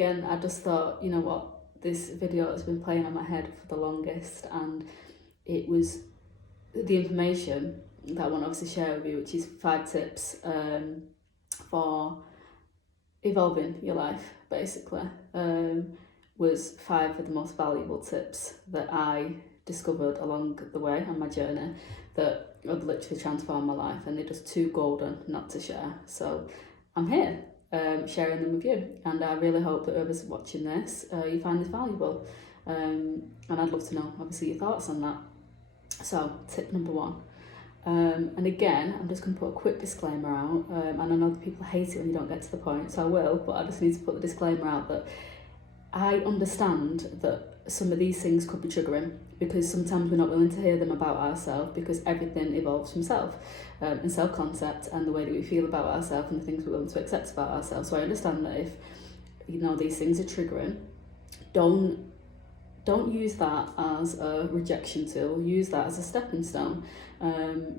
again, I just thought, you know what, this video has been playing on my head for the longest, and it was the information that I want to obviously share with you, which is 5 tips for evolving your life, basically. Was 5 of the most valuable tips that I discovered along the way on my journey that have literally transformed my life, and they're just too golden not to share. So I'm here sharing them with you, and I really hope that whoever's watching this, you find this valuable, and I'd love to know obviously your thoughts on that. So tip number 1, and again, I'm just going to put a quick disclaimer out, and I know that people hate it when you don't get to the point, so I will, but I just need to put the disclaimer out that I understand that some of these things could be triggering, because sometimes we're not willing to hear them about ourselves, because everything evolves from self, and self-concept, and the way that we feel about ourselves and the things we're willing to accept about ourselves. So I understand that if, you know, these things are triggering, don't use that as a rejection tool, use that as a stepping stone,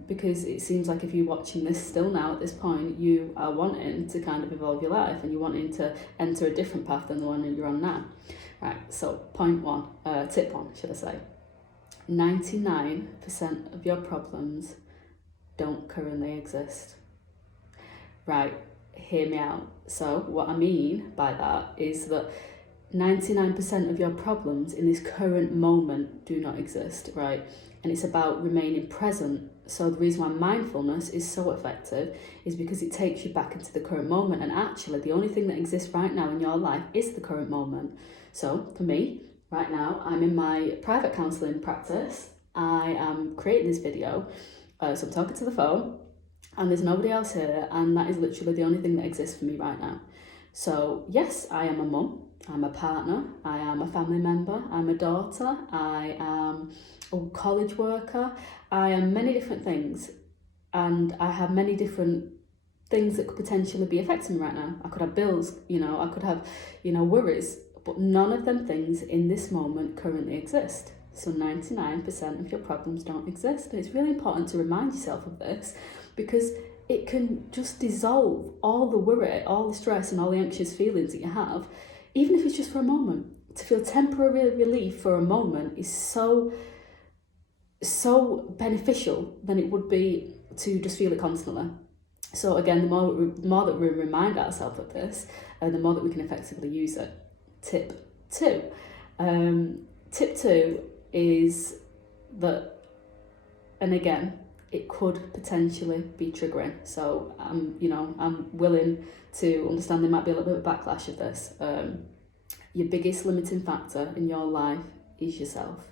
because it seems like if you're watching this still now at this point, you are wanting to kind of evolve your life, and you're wanting to enter a different path than the one that you're on now. Right, so tip 1, should I say, 99% of your problems don't currently exist. Right, hear me out. So what I mean by that is that 99% of your problems in this current moment do not exist, right? And it's about remaining present. So the reason why mindfulness is so effective is because it takes you back into the current moment. And actually, the only thing that exists right now in your life is the current moment. So for me, right now, I'm in my private counselling practice. I am creating this video. So I'm talking to the phone, and there's nobody else here. And that is literally the only thing that exists for me right now. So yes, I am a mum. I'm a partner, I am a family member, I'm a daughter, I am a college worker, I am many different things, and I have many different things that could potentially be affecting me right now. I could have bills, I could have, worries, but none of them things in this moment currently exist. So 99% of your problems don't exist, and it's really important to remind yourself of this, because it can just dissolve all the worry, all the stress, and all the anxious feelings that you have. Even if it's just for a moment, to feel temporary relief for a moment is so beneficial than it would be to just feel it constantly. So again, the more that we remind ourselves of this, the more that we can effectively use it. Tip 2. Tip 2 is that, and again, it could potentially be triggering. So I'm willing to understand there might be a little bit of backlash of this. Your biggest limiting factor in your life is yourself.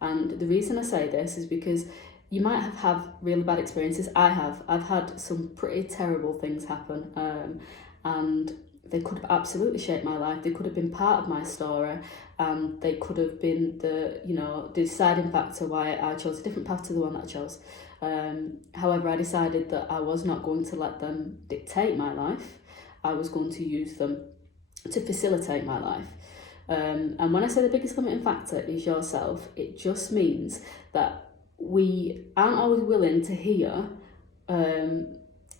And the reason I say this is because you might have had really bad experiences. I've had some pretty terrible things happen, and they could have absolutely shaped my life. They could have been part of my story, and they could have been the deciding factor why I chose a different path to the one that I chose. However, I decided that I was not going to let them dictate my life. I was going to use them to facilitate my life. And when I say the biggest limiting factor is yourself, it just means that we aren't always willing to hear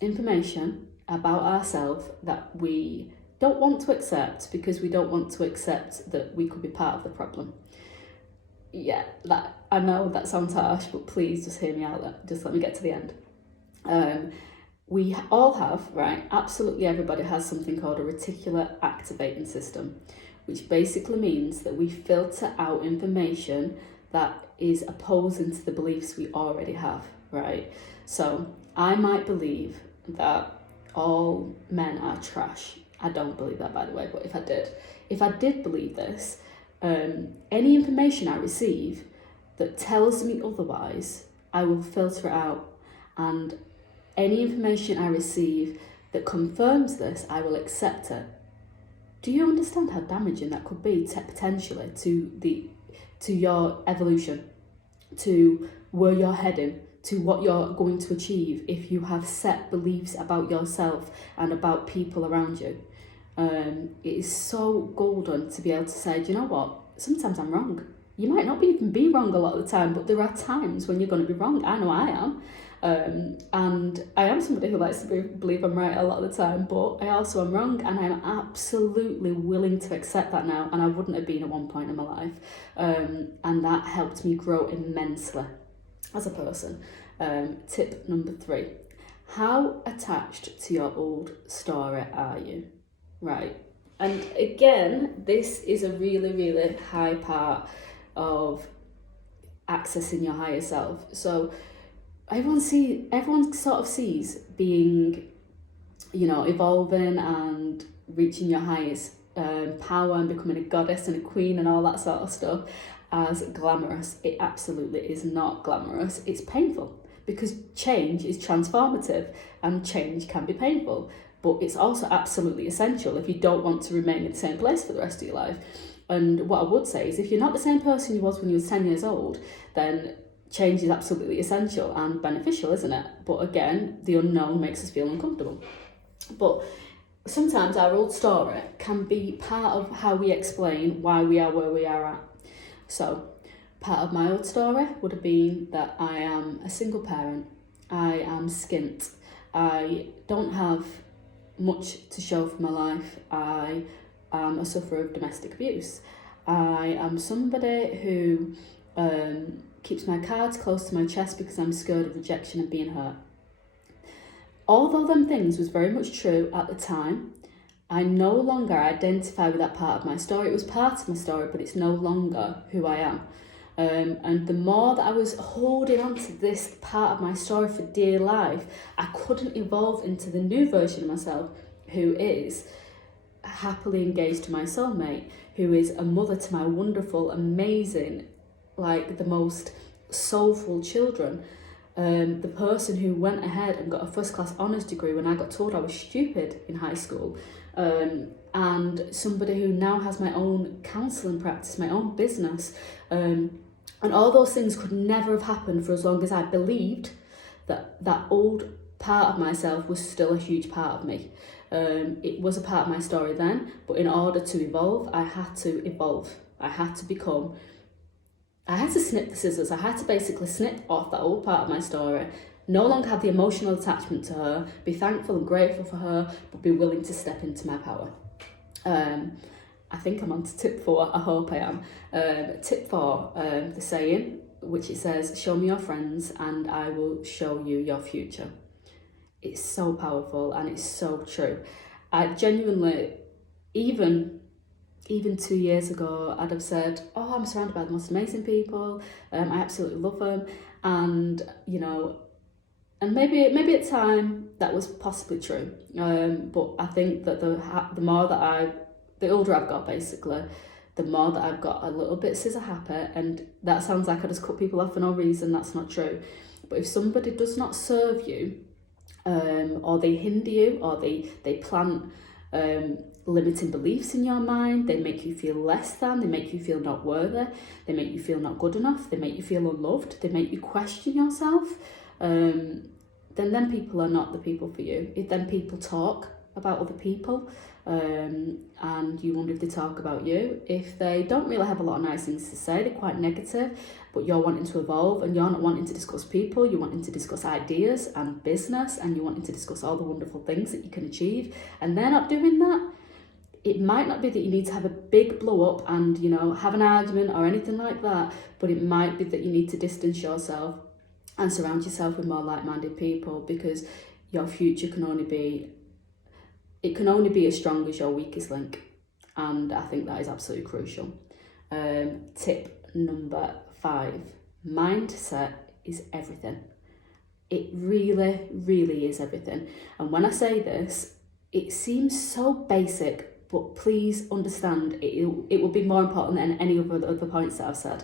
information about ourselves that we don't want to accept, because we don't want to accept that we could be part of the problem. Yeah, I know that sounds harsh, but please just hear me out. Just let me get to the end. We all have, right? Absolutely everybody has something called a reticular activating system, which basically means that we filter out information that is opposing to the beliefs we already have, right? So I might believe that all men are trash. I don't believe that, by the way, but if I did believe this, any information I receive that tells me otherwise, I will filter it out, and any information I receive that confirms this, I will accept it. Do you understand how damaging that could be potentially to your evolution, to where you're heading, to what you're going to achieve if you have set beliefs about yourself and about people around you? It is so golden to be able to say, do you know what? Sometimes I'm wrong. You might not even be wrong a lot of the time, but there are times when you're going to be wrong. I know I am. And I am somebody who likes to believe I'm right a lot of the time, but I also am wrong, and I'm absolutely willing to accept that now, and I wouldn't have been at one point in my life. And that helped me grow immensely as a person. Tip number 3. How attached to your old story are you? Right. And again, this is a really, really high part of accessing your higher self. So everyone sort of sees being, evolving and reaching your highest power and becoming a goddess and a queen and all that sort of stuff as glamorous. It absolutely is not glamorous. It's painful, because change is transformative and change can be painful, but it's also absolutely essential if you don't want to remain in the same place for the rest of your life. And what I would say is, if you're not the same person you was when you were 10 years old, then change is absolutely essential and beneficial, isn't it? But again, the unknown makes us feel uncomfortable. But sometimes our old story can be part of how we explain why we are where we are at. So part of my old story would have been that I am a single parent, I am skint, I don't have much to show for my life, I am a sufferer of domestic abuse, I am somebody who keeps my cards close to my chest because I'm scared of rejection and being hurt. Although them things was very much true at the time, I no longer identify with that part of my story. It was part of my story, but it's no longer who I am. And the more that I was holding on to this part of my story for dear life, I couldn't evolve into the new version of myself, who is happily engaged to my soulmate, who is a mother to my wonderful, amazing, like the most soulful children. The person who went ahead and got a first-class honours degree when I got told I was stupid in high school. And somebody who now has my own counselling practice, my own business. And all those things could never have happened for as long as I believed that that old part of myself was still a huge part of me. It was a part of my story then, but in order to evolve, I had to evolve. I had to snip the scissors. I had to basically snip off that old part of my story, no longer have the emotional attachment to her, be thankful and grateful for her, but be willing to step into my power. I think I'm on to tip 4, I hope I am. Tip 4, the saying, which it says, show me your friends and I will show you your future. It's so powerful and it's so true. I genuinely, even 2 years ago, I'd have said, oh, I'm surrounded by the most amazing people, I absolutely love them, and and maybe at the time that was possibly true, but I think that the older I've got, basically, the more that I've got a little bit scissor happy, and that sounds like I just cut people off for no reason. That's not true. But if somebody does not serve you, or they hinder you, or they plant limiting beliefs in your mind, they make you feel less than, they make you feel not worthy, they make you feel not good enough, they make you feel unloved, they make you question yourself, then people are not the people for you. If then people talk about other people, and you wonder if they talk about you, if they don't really have a lot of nice things to say, they're quite negative, but you're wanting to evolve and you're not wanting to discuss people, you're wanting to discuss ideas and business, and you're wanting to discuss all the wonderful things that you can achieve, and they're not doing that, it might not be that you need to have a big blow up and have an argument or anything like that, but it might be that you need to distance yourself and surround yourself with more like-minded people, because your future can only be as strong as your weakest link, and I think that is absolutely crucial. Tip number 5, mindset is everything. It really, really is everything. And when I say this, it seems so basic, but please understand it will be more important than any of the other points that I've said.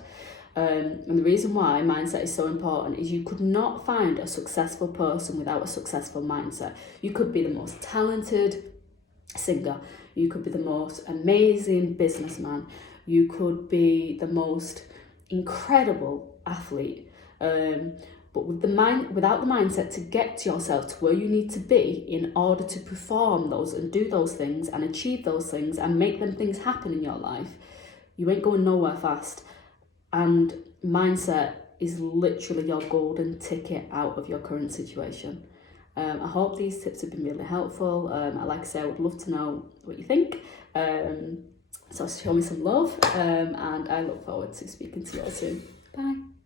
And the reason why mindset is so important is you could not find a successful person without a successful mindset. You could be the most talented singer, you could be the most amazing businessman, you could be the most incredible athlete, but without the mindset to get to yourself to where you need to be in order to perform those and do those things and achieve those things and make them things happen in your life, you ain't going nowhere fast. And mindset is literally your golden ticket out of your current situation. I hope these tips have been really helpful. Like I say, I would love to know what you think. So show me some love, and I look forward to speaking to you all soon. Bye.